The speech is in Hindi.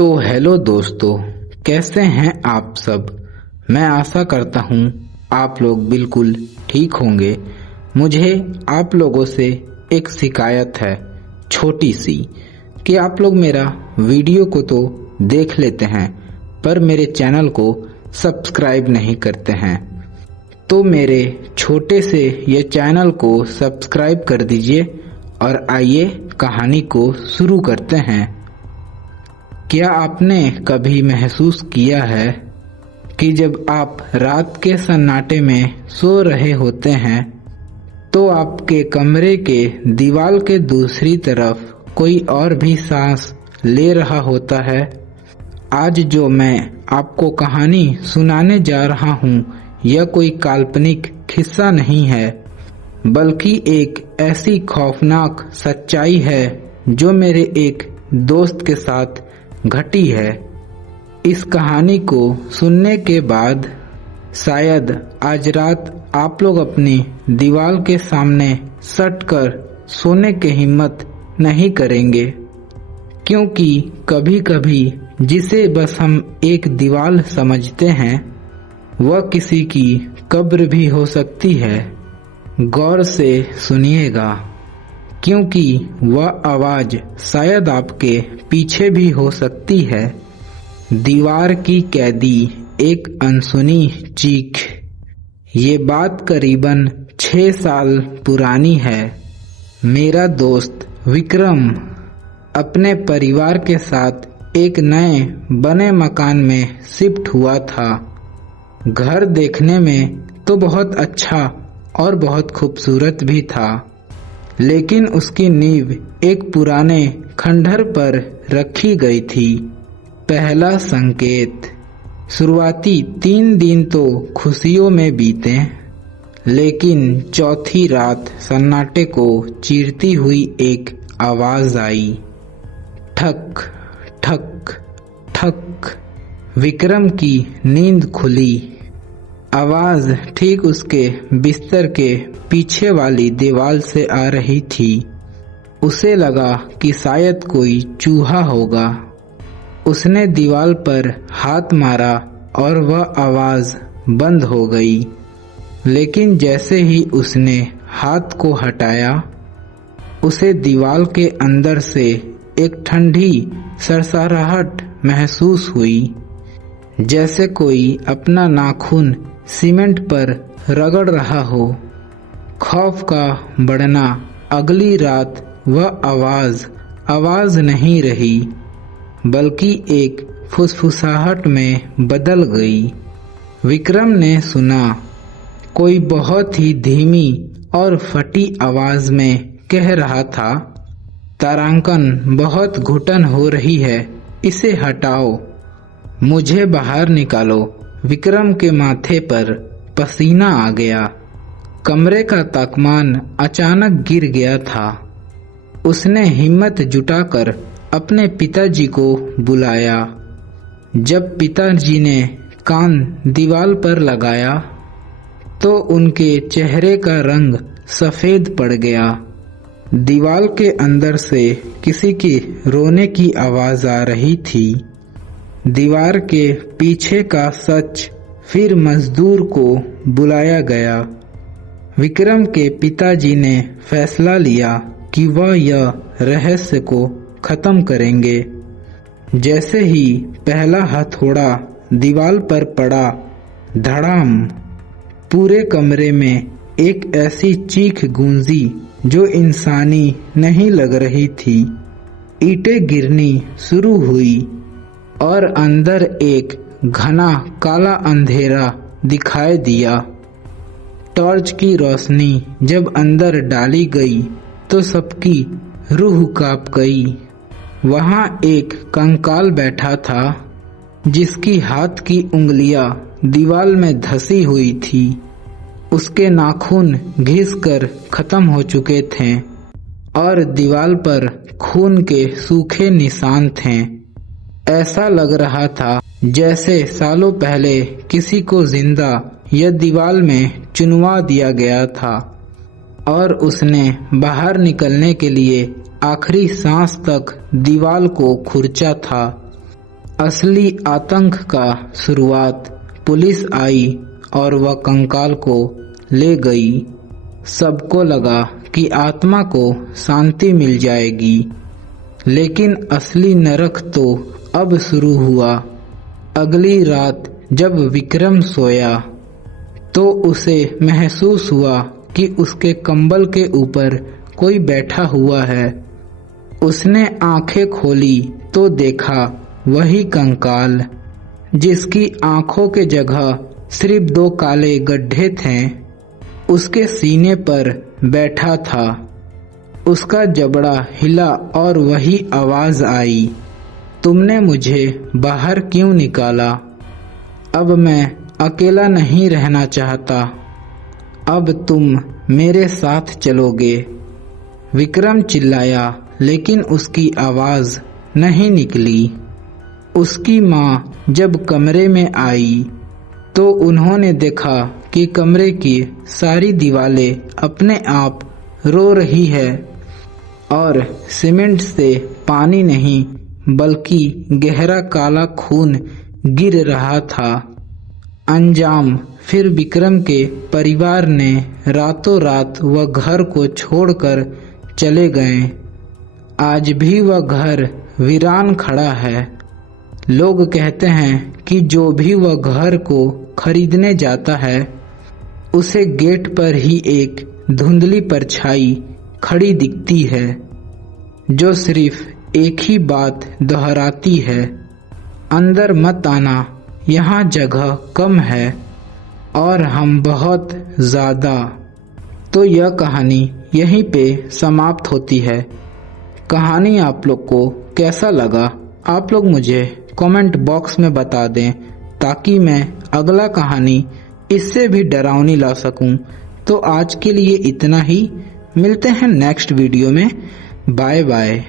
तो हेलो दोस्तों, कैसे हैं आप सब। मैं आशा करता हूँ आप लोग बिल्कुल ठीक होंगे। मुझे आप लोगों से एक शिकायत है छोटी सी, कि आप लोग मेरा वीडियो को तो देख लेते हैं पर मेरे चैनल को सब्सक्राइब नहीं करते हैं। तो मेरे छोटे से ये चैनल को सब्सक्राइब कर दीजिए और आइए कहानी को शुरू करते हैं। क्या आपने कभी महसूस किया है कि जब आप रात के सन्नाटे में सो रहे होते हैं तो आपके कमरे के दीवार के दूसरी तरफ कोई और भी सांस ले रहा होता है। आज जो मैं आपको कहानी सुनाने जा रहा हूँ यह कोई काल्पनिक किस्सा नहीं है, बल्कि एक ऐसी खौफनाक सच्चाई है जो मेरे एक दोस्त के साथ घटी है। इस कहानी को सुनने के बाद शायद आज रात आप लोग अपनी दीवार के सामने सट कर सोने की हिम्मत नहीं करेंगे, क्योंकि कभी कभी जिसे बस हम एक दीवार समझते हैं वह किसी की कब्र भी हो सकती है। गौर से सुनिएगा, क्योंकि वह आवाज शायद आपके पीछे भी हो सकती है। दीवार की कैदी एक अनसुनी चीख। ये बात करीबन 6 साल पुरानी है। मेरा दोस्त विक्रम अपने परिवार के साथ एक नए बने मकान में शिफ्ट हुआ था। घर देखने में तो बहुत अच्छा और बहुत खूबसूरत भी था, लेकिन उसकी नींव एक पुराने खंडहर पर रखी गई थी। पहला संकेत। शुरुआती 3 दिन तो खुशियों में बीते, लेकिन चौथी रात सन्नाटे को चीरती हुई एक आवाज आई। ठक ठक ठक। विक्रम की नींद खुली। आवाज ठीक उसके बिस्तर के पीछे वाली दीवार से आ रही थी। उसे लगा कि शायद कोई चूहा होगा। उसने दीवार पर हाथ मारा और वह आवाज बंद हो गई। लेकिन जैसे ही उसने हाथ को हटाया, उसे दीवार के अंदर से एक ठंडी सरसराहट महसूस हुई, जैसे कोई अपना नाखून सीमेंट पर रगड़ रहा हो। खौफ का बढ़ना। अगली रात वह आवाज नहीं रही, बल्कि एक फुसफुसाहट में बदल गई। विक्रम ने सुना, कोई बहुत ही धीमी और फटी आवाज में कह रहा था, तारांकन बहुत घुटन हो रही है, इसे हटाओ, मुझे बाहर निकालो। विक्रम के माथे पर पसीना आ गया। कमरे का तापमान अचानक गिर गया था। उसने हिम्मत जुटाकर अपने पिताजी को बुलाया। जब पिताजी ने कान दीवार पर लगाया तो उनके चेहरे का रंग सफेद पड़ गया। दीवार के अंदर से किसी की रोने की आवाज आ रही थी। दीवार के पीछे का सच। फिर मजदूर को बुलाया गया। विक्रम के पिताजी ने फैसला लिया कि वह यह रहस्य को खत्म करेंगे। जैसे ही पहला हथौड़ा दीवार पर पड़ा, धड़ाम, पूरे कमरे में एक ऐसी चीख गूंजी जो इंसानी नहीं लग रही थी। ईंटें गिरनी शुरू हुई और अंदर एक घना काला अंधेरा दिखाई दिया। टॉर्च की रोशनी जब अंदर डाली गई तो सबकी रूह कांप गई। वहां एक कंकाल बैठा था, जिसकी हाथ की उंगलियां दीवार में धसी हुई थी। उसके नाखून घिसकर खत्म हो चुके थे और दीवार पर खून के सूखे निशान थे। ऐसा लग रहा था जैसे सालों पहले किसी को जिंदा यह दीवार में चुनवा दिया गया था और उसने बाहर निकलने के लिए आखिरी सांस तक दीवार को खुरचा था। असली आतंक का शुरुआत पुलिस आई और वह कंकाल को ले गई। सबको लगा कि आत्मा को शांति मिल जाएगी, लेकिन असली नरक तो अब शुरू हुआ। अगली रात जब विक्रम सोया तो उसे महसूस हुआ कि उसके कंबल के ऊपर कोई बैठा हुआ है। उसने आंखें खोली तो देखा वही कंकाल, जिसकी आंखों के जगह सिर्फ 2 काले गड्ढे थे, उसके सीने पर बैठा था। उसका जबड़ा हिला और वही आवाज आई, तुमने मुझे बाहर क्यों निकाला? अब मैं अकेला नहीं रहना चाहता, अब तुम मेरे साथ चलोगे। विक्रम चिल्लाया, लेकिन उसकी आवाज नहीं निकली। उसकी माँ जब कमरे में आई तो उन्होंने देखा कि कमरे की सारी दीवारें अपने आप रो रही है और सीमेंट से पानी नहीं बल्कि गहरा काला खून गिर रहा था। अंजाम फिर विक्रम के परिवार ने रातों रात वह घर को छोड़कर चले गए। आज भी वह घर वीरान खड़ा है। लोग कहते हैं कि जो भी वह घर को खरीदने जाता है उसे गेट पर ही एक धुंधली परछाई खड़ी दिखती है, जो सिर्फ एक ही बात दोहराती है, अंदर मत आना, यहाँ जगह कम है और हम बहुत ज़्यादा। तो यह कहानी यहीं पे समाप्त होती है। कहानी आप लोग को कैसा लगा आप लोग मुझे कमेंट बॉक्स में बता दें, ताकि मैं अगला कहानी इससे भी डरावनी ला सकूं। तो आज के लिए इतना ही, मिलते हैं नेक्स्ट वीडियो में। Bye bye.